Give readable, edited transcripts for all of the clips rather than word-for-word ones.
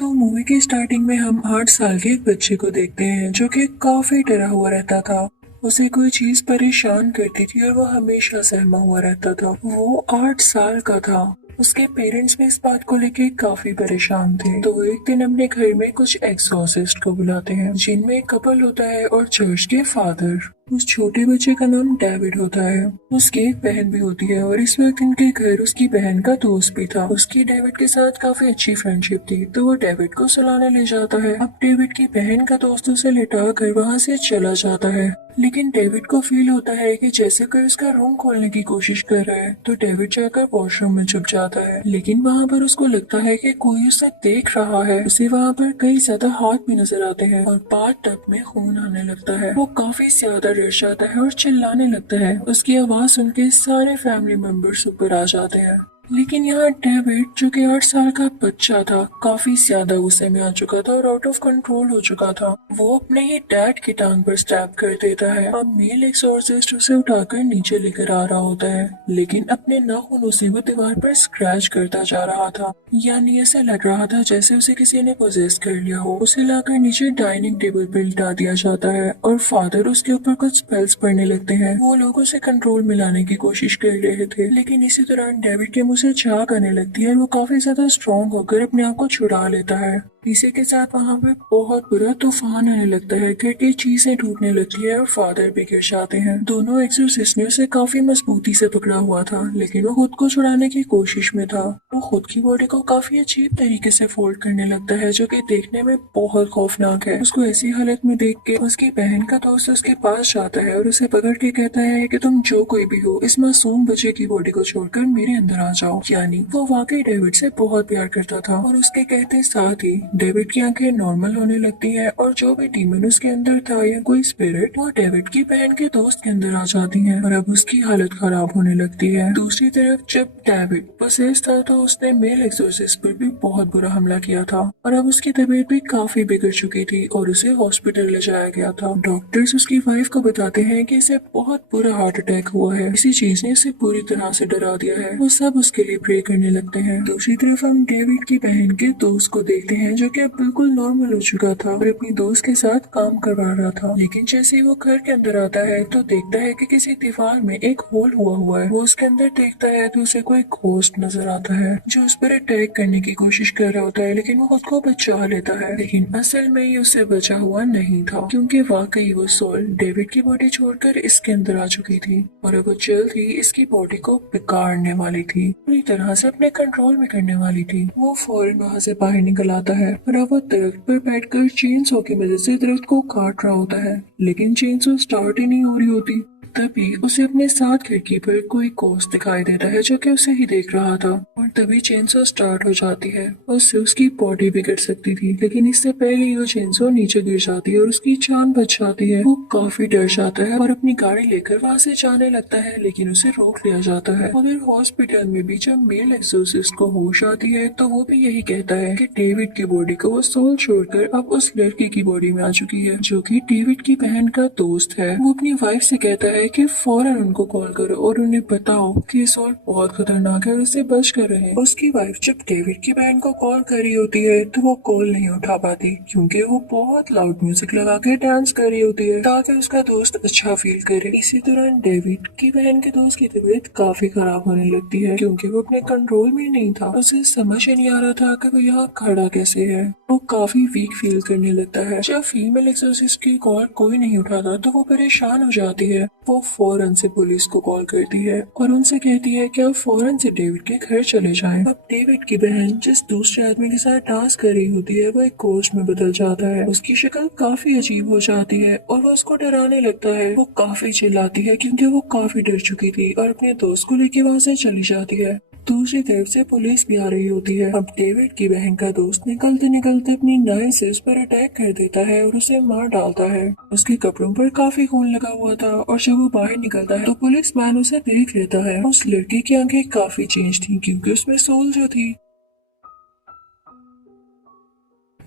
तो मूवी की स्टार्टिंग में हम 8 साल के एक बच्चे को देखते हैं जो कि काफी डरा हुआ रहता था। उसे कोई चीज परेशान करती थी और वो हमेशा सहमा हुआ रहता था। वो 8 साल का था। उसके पेरेंट्स भी इस बात को लेके काफी परेशान थे। तो वो एक दिन अपने घर में कुछ एक्सोसिस्ट को बुलाते हैं जिनमें एक कपल होता है और चर्च के फादर। उस छोटे बच्चे का नाम डेविड होता है। उसकी एक बहन भी होती है और इस वक्त इनके घर उसकी बहन का दोस्त भी था। उसकी डेविड के साथ काफी अच्छी फ्रेंडशिप थी तो वो डेविड को सुलाने ले जाता है। अब डेविड की बहन का दोस्त उसे लिटा कर वहाँ से चला जाता है, लेकिन डेविड को फील होता है कि जैसे कोई उसका रूम खोलने की कोशिश कर रहा है। तो डेविड जाकर वॉशरूम में छुप जाता है, लेकिन वहाँ पर उसको लगता है कि कोई उसे देख रहा है। उसे वहाँ पर कई ज्यादा हाथ भी नजर आते हैं और बाथ टब में खून आने लगता है। वो काफी ज्यादा डर जाता है और चिल्लाने लगता है। उसकी आवाज सुन के सारे फैमिली मेंबर्स ऊपर आ जाते हैं। लेकिन यहाँ डेविड जो कि 8 साल का बच्चा था काफी ज्यादा गुस्से में आ चुका था और आउट ऑफ कंट्रोल हो चुका था। वो अपने ही डैड की टांग पर स्टैब कर देता है। अब मेल एक्सोर्सिस्ट उसे उठाकर नीचे लेकर आ रहा होता है, लेकिन अपने नाखूनों से वो दीवार पर स्क्रैच करता जा रहा था। यानी ऐसा लग रहा था जैसे उसे किसी ने पोजेस कर लिया हो। उसे लाकर नीचे डाइनिंग टेबल पर लिटा दिया जाता है और फादर उसके ऊपर कुछ स्पेल्स पढ़ने लगते हैं। वो लोग उसे कंट्रोल में लाने की कोशिश कर रहे थे, लेकिन इसी दौरान डेविड के मुंह से झाग आने लगती है और वो काफी ज्यादा स्ट्रॉन्ग होकर अपने आप को छुड़ा लेता है। इसी के साथ वहाँ पे बहुत बुरा तूफान आने लगता है। घर की चीजें टूटने लगती है और फादर भी गिर जाते हैं। दोनों एक्सोर्सिस्ट ने उसे काफी मजबूती से पकड़ा हुआ था, लेकिन वो खुद को छुड़ाने की कोशिश में था। वो खुद की बॉडी को काफी अजीब तरीके से फोल्ड करने लगता है जो कि देखने में बहुत खौफनाक है। उसको ऐसी हालत में देख के उसकी बहन का दोस्त उसके पास जाता है और उसे पकड़ के कहता है कि तुम जो कोई भी हो, इस मासूम बच्चे की बॉडी को छोड़कर मेरे अंदर आ जाओ। यानी वो वाकई डेविड से बहुत प्यार करता था और उसके कहते साथ ही डेविड की आंखें नॉर्मल होने लगती हैं और जो भी डीमन उसके अंदर था या कोई स्पिरिट वो डेविड की बहन के दोस्त के अंदर आ जाती है और अब उसकी हालत खराब होने लगती है। दूसरी तरफ जब डेविड पोसेस था तो उसने मेल एक्सोर्सिस्ट पर भी बहुत बुरा हमला किया था और अब उसकी तबीयत भी काफी बिगड़ चुकी थी और उसे हॉस्पिटल ले जाया गया था। डॉक्टर्स उसकी वाइफ को बताते हैं कि इसे बहुत बुरा हार्ट अटैक हुआ है। इसी चीज ने उसे पूरी तरह से डरा दिया है। वो सब उसके लिए प्रे करने लगते हैं। दूसरी तरफ हम डेविड की बहन के दोस्त को देखते हैं जो कि अब बिल्कुल नॉर्मल हो चुका था और अपनी दोस्त के साथ काम करवा रहा था। लेकिन जैसे ही वो घर के अंदर आता है तो देखता है कि किसी दीवार में एक होल हुआ है। वो उसके अंदर देखता है तो उसे कोई घोस्ट नजर आता है जो उस पर अटैक करने की कोशिश कर रहा होता है, लेकिन वो खुद को बचा लेता है। लेकिन असल में ये उससे बचा हुआ नहीं था, क्योंकि वाकई वो सोल डेविड की बॉडी छोड़कर इसके अंदर आ चुकी थी और अब वो जल्द ही इसकी बॉडी को बिगाड़ने वाली थी, पूरी तरह से अपने कंट्रोल में करने वाली थी। वो फौरन वहाँ से बाहर निकल आता है और अब वो दरख्त पर बैठकर चेनसो की मदद से दरख्त को काट रहा होता है, लेकिन चेनसो स्टार्ट ही नहीं हो रही होती। तभी उसे अपने साथ खिड़की पर कोई घोस्ट दिखाई देता है जो कि उसे ही देख रहा था और तभी चेनसो स्टार्ट हो जाती है। उससे उसकी बॉडी बिगड़ सकती थी, लेकिन इससे पहले ही वो चेनसो नीचे गिर जाती है और उसकी जान बच जाती है। वो काफी डर जाता है और अपनी गाड़ी लेकर वहाँ से जाने लगता है, लेकिन उसे रोक लिया जाता है। उधर हॉस्पिटल में भी जब मेल एक्सोर्सिस्ट को होश आती है तो वो भी यही कहता है कि डेविड की बॉडी को वो सोल छोड़कर अब उस लड़की की बॉडी में आ चुकी है जो कि डेविड की बहन का दोस्त है। वो अपनी वाइफ से कहता है कि फौरन उनको कॉल करो और उन्हें बताओ कि सोल बहुत खतरनाक है और उससे बच कर रहे। उसकी वाइफ जब डेविड की बहन को कॉल कर रही होती है तो वो कॉल नहीं उठा पाती, क्योंकि वो बहुत लाउड म्यूजिक लगा के डांस कर रही होती है ताकि उसका दोस्त अच्छा फील करे। इसी दौरान डेविड की बहन के दोस्त की तबीयत काफी खराब होने लगती है, क्योंकि वो अपने कंट्रोल में नहीं था। उसे समझ ही नहीं आ रहा था कि वो यहाँ खड़ा कैसे है। वो काफी वीक फील करने लगता है। जब फीमेल एक्सोर्सिस्ट की कॉल कोई नहीं उठाता तो वो परेशान हो जाती है। वो फौरन से पुलिस को कॉल करती है और उनसे कहती है कि आप फौरन से डेविड के घर चले जाएं। अब डेविड की बहन जिस दूसरे आदमी के साथ डांस कर रही होती है वो एक घोस्ट में बदल जाता है। उसकी शक्ल काफी अजीब हो जाती है और वो उसको डराने लगता है। वो काफी चिल्लाती है क्योंकि वो काफी डर चुकी थी और अपने दोस्त को लेके वहाँ से चली जाती है। दूसरी तरफ से पुलिस भी आ रही होती है। अब डेविड की बहन का दोस्त निकलते निकलते अपनी नाइन से उस पर अटैक कर देता है और उसे मार डालता है। उसके कपड़ों पर काफी खून लगा हुआ था और जब वो बाहर निकलता है तो पुलिस मैन उसे देख लेता है। उस लड़की की आंखें काफी चेंज थी क्योंकि उसमें सोल जो थी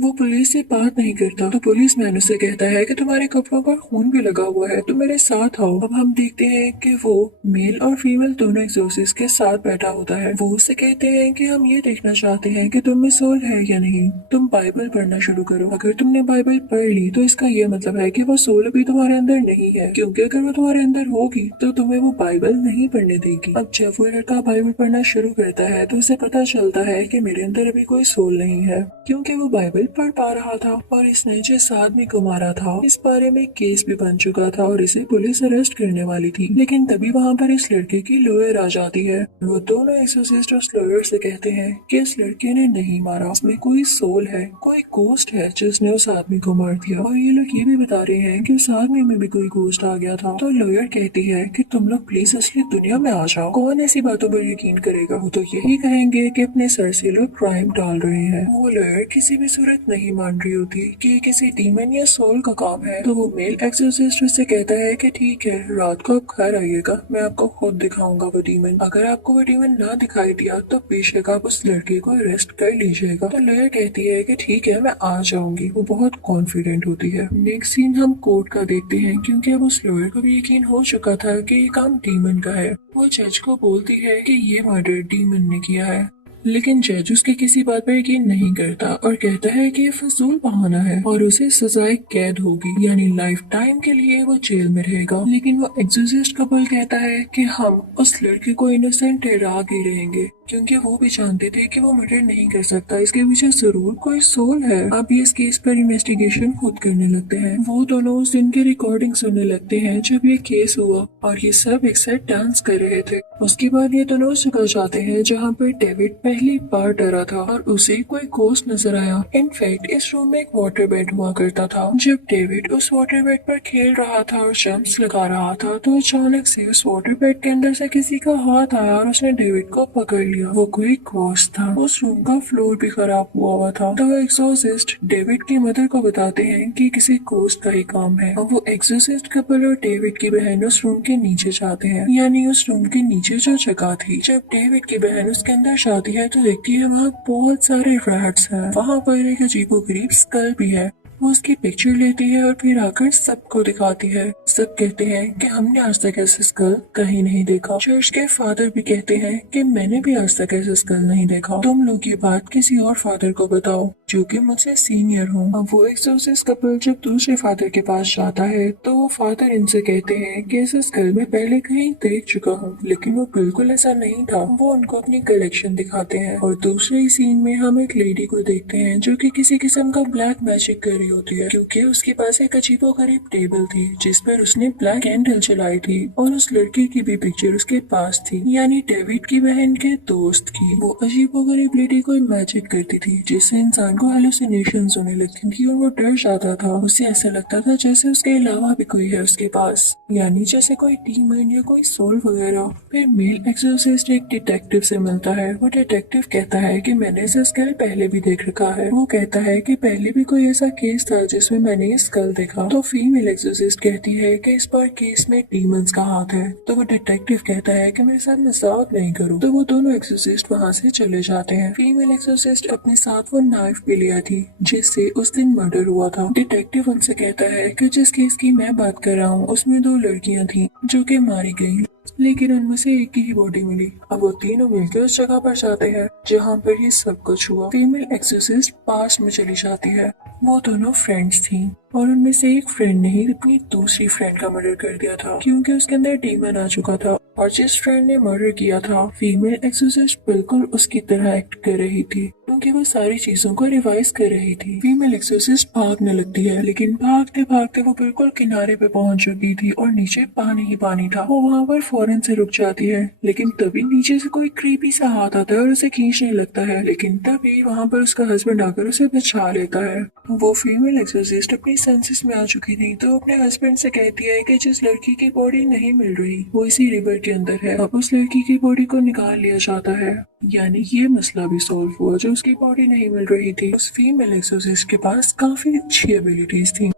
वो पुलिस से बात नहीं करता तो पुलिस मैन उसे कहता है कि तुम्हारे कपड़ों पर खून भी लगा हुआ है, तुम मेरे साथ आओ। अब हम देखते हैं कि वो मेल और फीमेल दोनों एक्सोसिस्ट के साथ बैठा होता है। वो उससे कहते हैं कि हम ये देखना चाहते हैं कि तुम में सोल है या नहीं, तुम बाइबल पढ़ना शुरू करो। अगर तुमने बाइबल पढ़ ली तो इसका ये मतलब है कि वो सोल अभी तुम्हारे अंदर नहीं है, क्योंकि अगर वो तुम्हारे अंदर होगी तो तुम्हें वो बाइबल नहीं पढ़ने देगी। अब जब वो लड़का बाइबल पढ़ना शुरू करता है तो उसे पता चलता है कि मेरे अंदर अभी कोई सोल नहीं है, क्योंकि वो बाइबल पढ़ पा रहा था और इसने जिस आदमी को मारा था इस बारे में केस भी बन चुका था और इसे पुलिस अरेस्ट करने वाली थी। लेकिन तभी वहाँ पर इस लड़के की लॉयर आ जाती है। वो दोनों एक्सोसिस्ट उस लॉयर से कहते हैं कि इस लड़के ने नहीं मारा, उसमें कोई सोल है, कोई गोस्ट है जिसने उस आदमी को मार दिया। और ये लोग ये भी बता रहे हैं कि उस आदमी में भी कोई गोस्ट आ गया था। तो लॉयर कहती है कि तुम लोग प्लीज असली दुनिया में आ जाओ, कौन ऐसी बातों पर यकीन करेगा। वो तो यही कहेंगे कि अपने सर से लोग क्राइम डाल रहे हैं। वो लॉयर किसी भी सूरत नहीं मान रही होती कि किसी डीमन या सोल का काम है। तो वो मेल एक्सोसिस्ट उससे कहता है कि ठीक है, रात को आप घर आइएगा, मैं आपको खुद दिखाऊंगा वो डीमन। अगर आपको वो डीमन ना दिखाई दिया तो बेशक आप उस लड़के को अरेस्ट कर लीजिएगा। तो लॉयर कहती है कि ठीक है, मैं आ जाऊंगी। वो बहुत कॉन्फिडेंट होती है। नेक्स्ट सीन हम कोर्ट का देखते हैं, क्योंकि अब उस लॉयर को भी यकीन हो चुका था कि ये काम डीमन का है। वो जज को बोलती है कि ये मर्डर डीमन ने किया है, लेकिन जज उसकी किसी बात पर यकीन नहीं करता और कहता है कि ये फजूल बहाना है और उसे सजाए कैद होगी, यानी लाइफ टाइम के लिए वो जेल में रहेगा। लेकिन वो एक्सोसिस्ट कपल कहता है कि हम उस लड़के को इनोसेंट ठहरा के रहेंगे, क्योंकि वो भी जानते थे कि वो मर्डर नहीं कर सकता, इसके पीछे जरूर कोई सोल है। अब ये इस केस पर इन्वेस्टिगेशन खुद करने लगते हैं। वो दोनों उस दिन की रिकॉर्डिंग सुनने लगते हैं जब ये केस हुआ और ये सब एक साथ डांस कर रहे थे। उसके बाद ये दोनों उस जगह जाते हैं जहाँ पर डेविड पहली बार डरा था और उसे कोई घोस्ट नजर आया। इनफैक्ट इस रूम में एक वाटर बेड हुआ करता था। जब डेविड उस वाटर बेड पर खेल रहा था और जंप्स लगा रहा था तो अचानक से उस वाटर बेड के अंदर से किसी का हाथ आया और उसने डेविड को पकड़ लिया। वो कोई घोस्ट था। उस रूम का फ्लोर भी खराब हुआ था। तो एक्सोसिस्ट डेविड की मदर को बताते हैं कि किसी घोस्ट का ही काम है। अब वो एक्सोसिस्ट कपल और डेविड की बहन उस रूम के नीचे जाते हैं, यानी उस रूम के नीचे जो जगह थी। जब डेविड की बहन उसके अंदर जाती है तो देखती है वहाँ बहुत सारे रैट्स हैं। वहाँ पर एक अजीबोगरीब स्कल भी है। वो उसकी पिक्चर लेती है और फिर आकर सबको दिखाती है। सब कहते हैं कि हमने आज तक ऐसा स्कल कहीं नहीं देखा। चर्च के फादर भी कहते हैं कि मैंने भी आज तक ऐसा स्कल नहीं देखा। तुम लोग ये बात किसी और फादर को बताओ जो कि मुझसे सीनियर हो। अब वो एक्सोसिस्ट कपल जब दूसरे फादर के पास जाता है तो वो फादर इनसे कहते हैं कि इस स्कल में पहले कहीं देख चुका हूँ, लेकिन वो बिल्कुल ऐसा नहीं था। वो उनको अपनी कलेक्शन दिखाते हैं और दूसरे सीन में हम एक लेडी को देखते हैं जो कि किसी किस्म का ब्लैक मैजिक कर रही होती है, क्योंकि उसके पास एक अजीबोगरीब टेबल थी जिस पर उसने ब्लैक कैंडल जलाई थी और उस लड़के की भी पिक्चर उसके पास थी, यानी डेविड की बहन के दोस्त की। वो अजीबोगरीब लेडी कोई मैजिक करती थी जिससे इंसान को हेलुसिनेशंस होने लगती थी और वो डर जाता था। उसे ऐसा लगता था जैसे उसके अलावा भी कोई है उसके पास, यानी जैसे कोई डीमन या कोई सोल वगैरह। फिर मेल एक्सोसिस्ट एक डिटेक्टिव से मिलता है। वो डिटेक्टिव कहता है कि मैंने इस स्कल पहले भी देख रखा है। वो कहता है कि पहले भी कोई ऐसा केस था जिसमें मैंने ये स्कल देखा। तो फीमेल एक्सोसिस्ट कहती है कि इस बार केस में डीमंस का हाथ है। तो वो डिटेक्टिव कहता है कि मेरे साथ मजाक नहीं करो। तो वो दोनों एक्सोसिस्ट वहाँ से चले जाते हैं। फीमेल एक्सोसिस्ट अपने साथ वो नाइफ भी लिया थी जिससे उस दिन मर्डर हुआ था। डिटेक्टिव उनसे कहता है कि जिस केस की मैं बात कर रहा हूँ उसमें दो लड़कियाँ थी जो कि मारी गयी, लेकिन उनमें से एक की ही बॉडी मिली। अब वो तीनों मिलकर उस जगह पर जाते हैं जहाँ पर ये सब कुछ हुआ। फीमेल एक्सोसिस्ट पास्ट में चली जाती है। वो दोनों फ्रेंड्स थी और उनमें से एक फ्रेंड ने ही अपनी दूसरी फ्रेंड का मर्डर कर दिया था, क्योंकि उसके अंदर डीमन आ चुका था। और जिस फ्रेंड ने मर्डर किया था फीमेल एक्सोसिस्ट बिल्कुल उसकी तरह एक्ट कर रही थी, क्योंकि वो सारी चीजों को रिवाइज कर रही थी। फीमेल एक्सोसिस्ट भागने लगती है, लेकिन भागते भागते वो बिल्कुल किनारे पे पहुंच चुकी थी और नीचे पानी ही पानी था। वो वहाँ पर फौरन से रुक जाती है, लेकिन तभी नीचे से कोई क्रीपी सा हाथ आता है और उसे खींचने लगता है। लेकिन तभी वहाँ पर उसका हस्बैंड आकर उसे बचा लेता है। वो फीमेल एक्सोसिस्ट अपनी सेंसेस में आ चुकी थी, तो अपने हस्बैंड से कहती है कि जिस लड़की की बॉडी नहीं मिल रही वो इसी रिवर के अंदर है। अब उस लड़की की बॉडी को निकाल लिया जाता है, यानी ये मसला भी सॉल्व हुआ। जो उसकी बॉडी नहीं मिल रही थी उस फीमेल एक्सोसिस्ट के पास काफी अच्छी एबिलिटीज थी।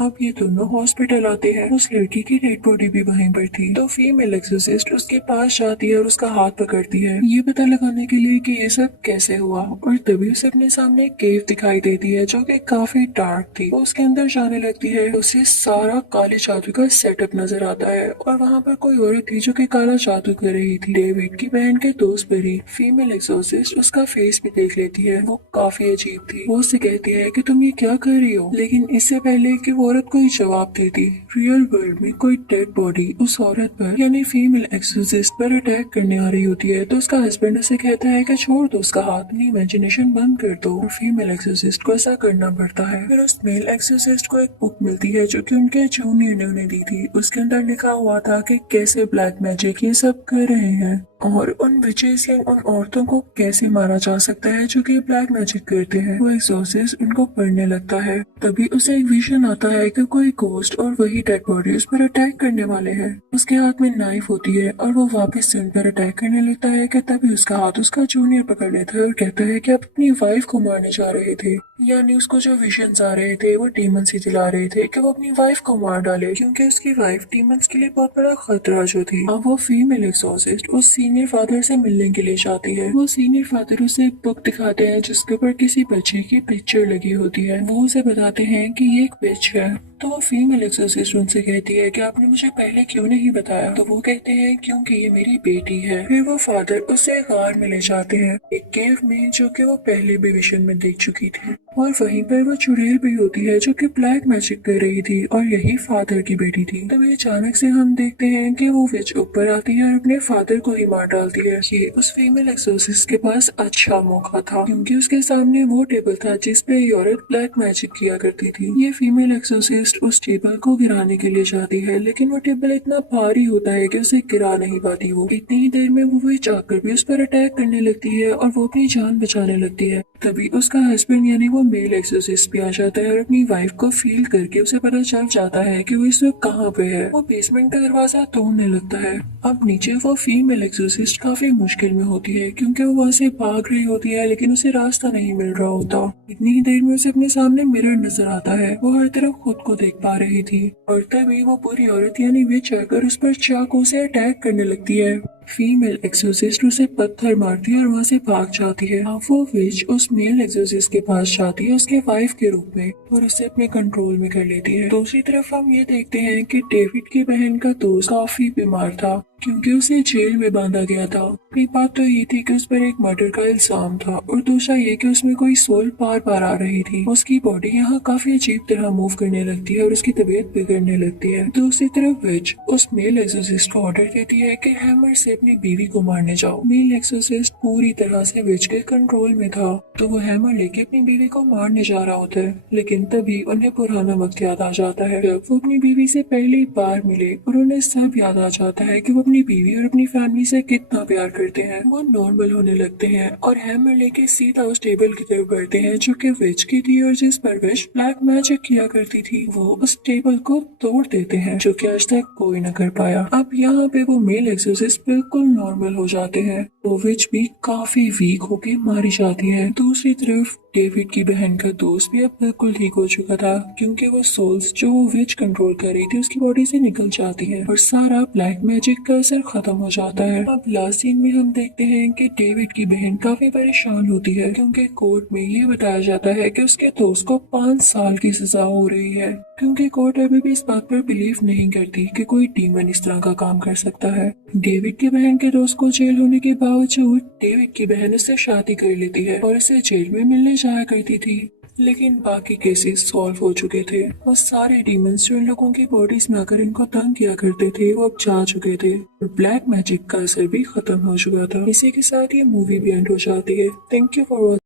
अब ये दोनों हॉस्पिटल आते हैं। उस लड़की की डेड बॉडी भी वहीं पर थी, तो फीमेल एक्सोसिस्ट उसके पास जाती है और उसका हाथ पकड़ती है, ये पता लगाने के लिए कि ये सब कैसे हुआ। और तभी उसे अपने सामने एक केव दिखाई देती है जो कि काफी डार्क थी। वो उसके अंदर जाने लगती है, उसे सारा काले जादू का सेटअप नजर आता है और वहाँ पर कोई औरत थी जो कि काला जादू कर रही थी। डेविड की बहन के दोस्त पर ही फीमेल एक्सोसिस्ट उसका फेस भी देख लेती है। वो काफी अजीब थी। वो उससे कहती है कि तुम ये क्या कर रही हो, लेकिन इससे पहले कि वो औरत कोई जवाब देती, रियल वर्ल्ड में कोई डेड बॉडी उस औरत पर यानी फीमेल एक्सोसिस्ट पर अटैक करने आ रही होती है। तो उसका हस्बैंड उसे कहता है कि छोड़ दो उसका हाथ, अपनी इमेजिनेशन बंद कर दो। और फीमेल एक्सोसिस्ट को ऐसा करना पड़ता है। फिर उस मेल एक्सोसिस्ट को एक बुक मिलती है जो कि उनके जूनियर ने उन्हें दी थी। उसके अंदर लिखा हुआ था कि कैसे ब्लैक मैजिक ये सब कर रहे हैं और उन विचेस या उन औरतों को कैसे मारा जा सकता है जो कि ब्लैक मैजिक करते हैं। वो एक्सोसिस्ट उनको पढ़ने लगता है। तभी उसे एक विजन आता है कि कोई गोस्ट और वही डेड बॉडी उस पर अटैक करने वाले हैं। उसके हाथ में नाइफ होती है और वो वापस से उन पर अटैक करने लगता है कि तभी उसका हाथ उसका जूनियर पकड़ लेता है और कहता है कि आप अपनी वाइफ को मारने जा रहे थे। यानी उसको जो विजन्स आ रहे थे वो डीमंस ही दिला रहे थे कि वो अपनी वाइफ को मार डाले, क्योंकि उसकी वाइफ डीमंस के लिए बहुत बड़ा खतरा जो थी। अब वो फीमेल एक्सोसिस्ट उस सीनियर फादर से मिलने के लिए जाती है। वो सीनियर फादर उसे एक बुक दिखाते हैं जिसके ऊपर किसी बच्चे की पिक्चर लगी होती है। वो उसे बताते हैं कि ये एक विच है। तो वो फीमेल एक्सोसिस्ट उनसे कहती है कि आपने मुझे पहले क्यों नहीं बताया। तो वो कहते हैं क्योंकि ये मेरी बेटी है। फिर वो फादर उसे गार में ले जाते हैं, एक केव में जो कि वो पहले भी विजन में देख चुकी थी। और वहीं पर वो चुड़ैल भी होती है जो कि ब्लैक मैजिक कर रही थी और यही फादर की बेटी थी। तभी अचानक से हम देखते हैं कि वो विच ऊपर आती है और अपने फादर को ही मार डालती है। ये उस फीमेल एक्सोसिस्ट के पास अच्छा मौका था, क्योंकि उसके सामने वो टेबल था जिसपे ये औरत ब्लैक मैजिक किया करती थी। ये फीमेल एक्सोसिस्ट उस टेबल को गिराने के लिए जाती है, लेकिन वो टेबल इतना भारी होता है कि उसे गिरा नहीं पाती। वो इतनी ही देर में वो विच आकर भी उस पर अटैक करने लगती है और वो अपनी जान बचाने लगती है। तभी उसका हस्बैंड यानी वो मेल एक्सोसिस्ट भी आ जाता है और अपनी वाइफ को फील करके उसे पता चल जाता है कि वो इस वक्त कहाँ पे है। वो बेसमेंट का दरवाजा तोड़ने लगता है। अब नीचे वो फीमेल एक्सोसिस्ट काफी मुश्किल में होती है, क्योंकि वो वहाँ से भाग रही होती है लेकिन उसे रास्ता नहीं मिल रहा होता। इतनी ही देर में उसे अपने सामने मिरर नजर आता है। वो हर तरफ खुद को देख पा रही थी और तभी वो बुरी औरत यानी विच आकर उस पर चाकू से अटैक करने लगती है। फीमेल एक्सोसिस्ट उसे पत्थर मारती है और वहाँ से भाग जाती है। अब वो विच उस मेल एक्सोसिस्ट के पास जाती है उसके वाइफ के रूप में और उसे अपने कंट्रोल में कर लेती है। दूसरी तरफ हम ये देखते हैं कि डेविड की बहन का दोस्त काफी बीमार था, क्योंकि उसे जेल में बांधा गया था। एक बात तो ये थी कि उस पर एक मर्डर का इल्जाम था और दूसरा ये कि उसमें कोई सोल बार बार आ रही थी। उसकी बॉडी यहाँ काफी अजीब तरह मूव करने लगती है और उसकी तबीयत बिगड़ने लगती है। दूसरी तरफ विच उस मेल एक्सोसिस्ट को ऑर्डर देती है कि हैमर से अपनी बीवी को मारने जाओ। मेल एक्सोसिस्ट पूरी तरह से विच के कंट्रोल में था, तो वो हैमर लेके अपनी बीवी को मारने जा रहा होता है। लेकिन तभी उन्हें पुराना वक्त याद आ जाता है जब वो अपनी बीवी से पहली बार मिले और उन्हें सब याद आ जाता है कि वो अपनी बीवी और अपनी फैमिली से कितना प्यार करते हैं। वो नॉर्मल होने लगते हैं और हैमर लेके सीधा उस टेबल की तरफ बढ़ते हैं जो कि विच की थी और जिस पर विच ब्लैक मैजिक किया करती थी। वो उस टेबल को तोड़ देते हैं जो कि आज तक कोई न कर पाया। अब यहाँ पे वो मेल एक्सोसिस्ट बिल्कुल नॉर्मल हो जाते हैं। वो विच भी काफी वीक होके मारी जाती है। दूसरी तरफ डेविड की बहन का दोस्त भी अब बिल्कुल ठीक हो चुका था, क्योंकि वो सोल्स जो वो विच कंट्रोल कर रही थी उसकी बॉडी से निकल जाती है और सारा ब्लैक मैजिक का असर खत्म हो जाता है। अब लास्ट सीन में हम देखते हैं कि डेविड की बहन काफी परेशान होती है, क्योंकि कोर्ट में ये बताया जाता है कि उसके दोस्त को 5 साल की सजा हो रही है, क्योंकि कोर्ट अभी भी इस बात पर बिलीव नहीं करती कि कोई डीमन इस तरह का काम कर सकता है। डेविड की बहन के दोस्त को जेल होने के बावजूद डेविड की बहन उससे शादी कर लेती है और इसे जेल में मिलने जाया करती थी। लेकिन बाकी केसेस सॉल्व हो चुके थे और सारे डीमंस जो इन लोगों की बॉडीज में आकर इनको तंग किया करते थे वो अब जा चुके थे और ब्लैक मैजिक का असर भी खत्म हो चुका था। इसी के साथ ये मूवी भी एंड हो जाती है। Thank you for watching.